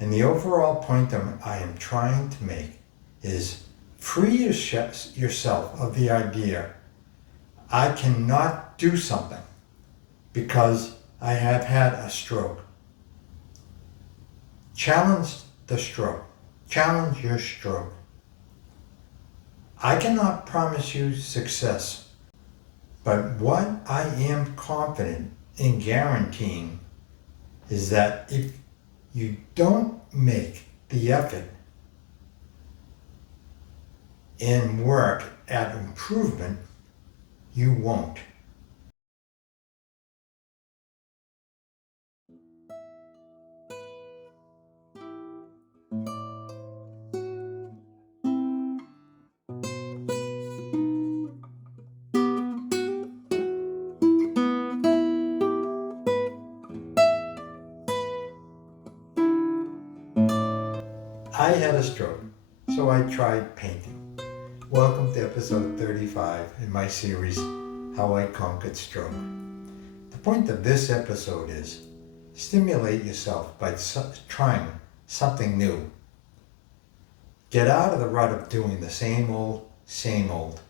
And the overall point I am trying to make is free yourself of the idea, I cannot do something because I have had a stroke. Challenge the stroke. Challenge your stroke. I cannot promise you success, but what I am confident in guaranteeing is that if you don't make the effort and work at improvement, you won't. I had a stroke, so I tried painting. Welcome to episode 35 in my series, How I Conquered Stroke. The point of this episode is stimulate yourself by trying something new. Get out of the rut of doing the same old, same old.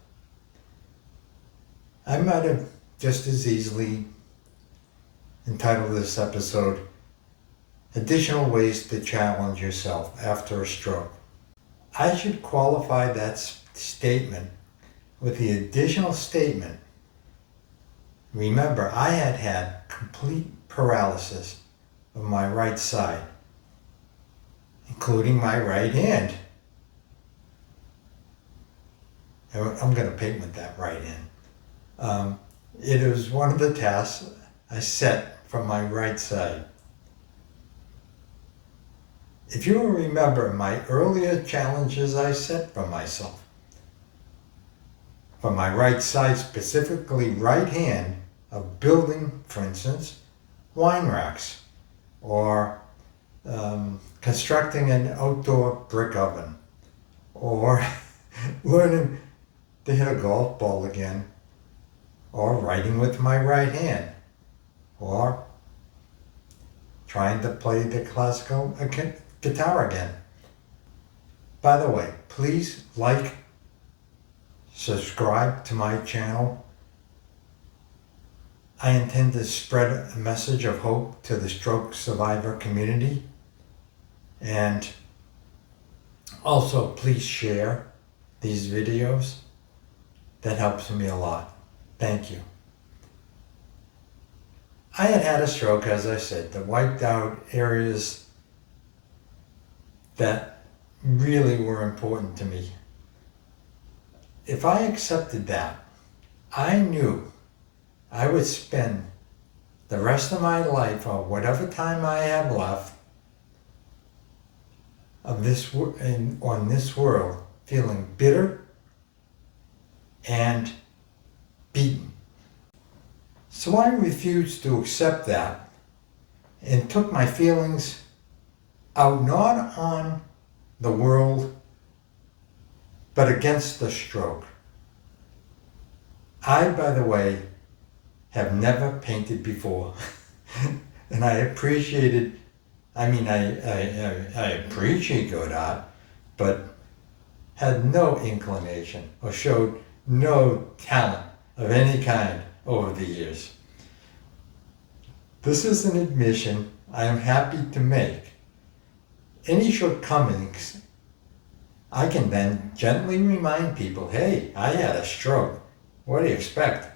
I might have just as easily entitled this episode, Additional Ways to Challenge Yourself After a Stroke. I should qualify that statement with the additional statement. Remember, I had had complete paralysis of my right side, including my right hand. I'm going to paint with that right hand. It was one of the tasks I set from my right side. If you will remember my earlier challenges I set for myself, for my right side, specifically right hand, of building, for instance, wine racks, or constructing an outdoor brick oven, or learning to hit a golf ball again, or writing with my right hand, or trying to play the classical guitar again. By the way, please like, subscribe to my channel. I intend to spread a message of hope to the stroke survivor community. And also please share these videos. That helps me a lot. Thank you. I had a stroke, as I said, that wiped out areas that really were important to me. If I accepted that, I knew I would spend the rest of my life, or whatever time I have left, of this on this world, feeling bitter and beaten. So I refused to accept that and took my feelings out not on the world, but against the stroke. I, by the way, have never painted before. And I appreciate good art, but had no inclination or showed no talent of any kind over the years. This is an admission I am happy to make. Any shortcomings, I can then gently remind people, hey, I had a stroke. What do you expect?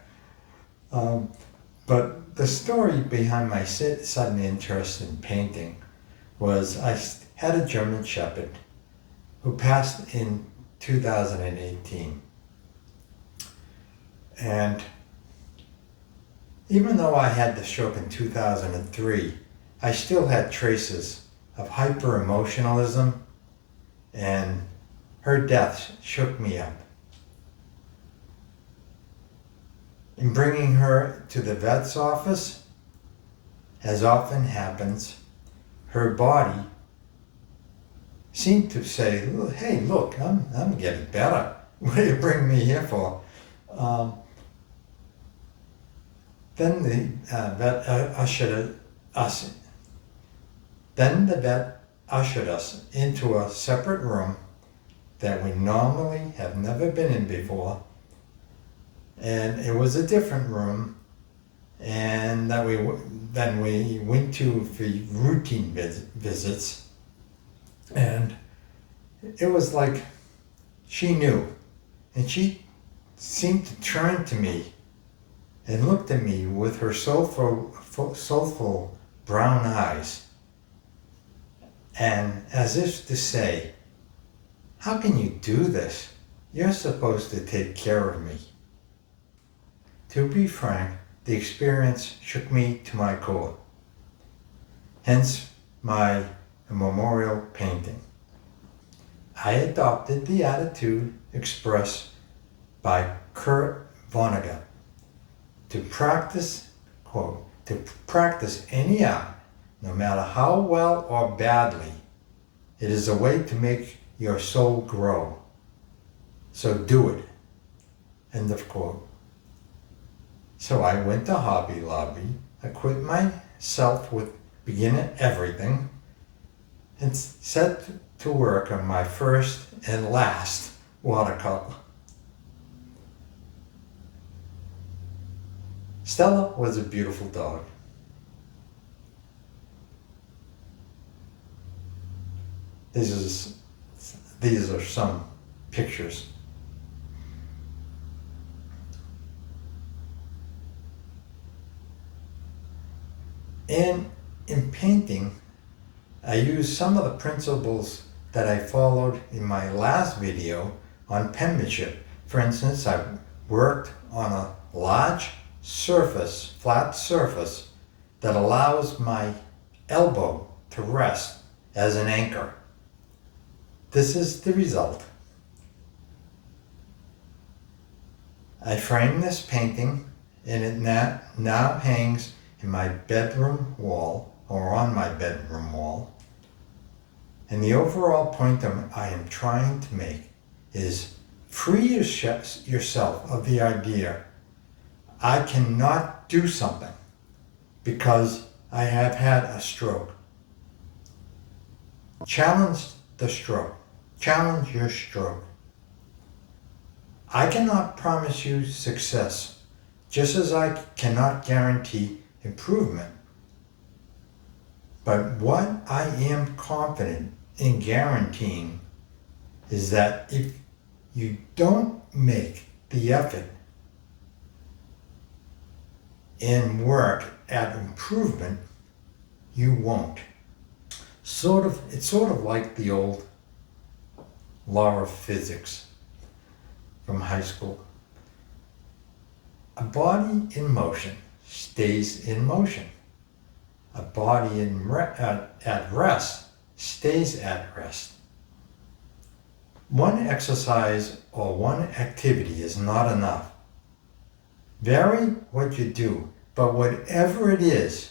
But the story behind my sudden interest in painting was I had a German Shepherd who passed in 2018. And even though I had the stroke in 2003, I still had traces of hyper-emotionalism, and her death shook me up. In bringing her to the vet's office, as often happens, her body seemed to say, hey, look, I'm getting better. What do you bring me here for? Then the vet ushered us into a separate room that we normally have never been in before. And it was a different room, and then we went to the routine visits, and it was like she knew, and she seemed to turn to me and looked at me with her soulful brown eyes, and as if to say, "How can you do this? You're supposed to take care of me." To be frank, the experience shook me to my core, hence my memorial painting. I adopted the attitude expressed by Kurt Vonnegut to practice, quote, to practice any art, no matter how well or badly, it is a way to make your soul grow. So do it, end of quote. So I went to Hobby Lobby, equipped myself with beginner everything, and set to work on my first and last watercolor. Stella was a beautiful dog. These are some pictures. In painting, I use some of the principles that I followed in my last video on penmanship. For instance, I worked on a large surface, flat surface, that allows my elbow to rest as an anchor. This is the result. I framed this painting, and it now hangs in my bedroom wall, or on my bedroom wall. And the overall point I am trying to make is free yourself of the idea, I cannot do something because I have had a stroke. Challenge the stroke. Challenge your stroke. I cannot promise you success, just as I cannot guarantee improvement. But what I am confident in guaranteeing is that if you don't make the effort and work at improvement, you won't. It's sort of like the old law of physics from high school. A body in motion stays in motion. A body at rest stays at rest. One exercise or one activity is not enough. Vary what you do, but whatever it is,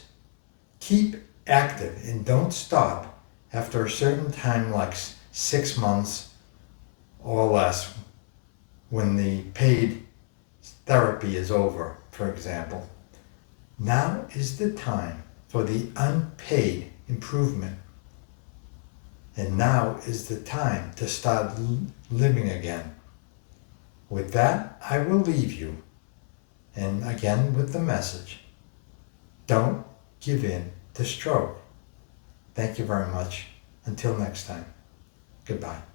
keep active and don't stop after a certain time, like 6 months or less, when the paid therapy is over, for example. Now is the time for the unpaid improvement. And now is the time to start living again. With that, I will leave you. And again with the message, don't give in to stroke. Thank you very much. Until next time, goodbye.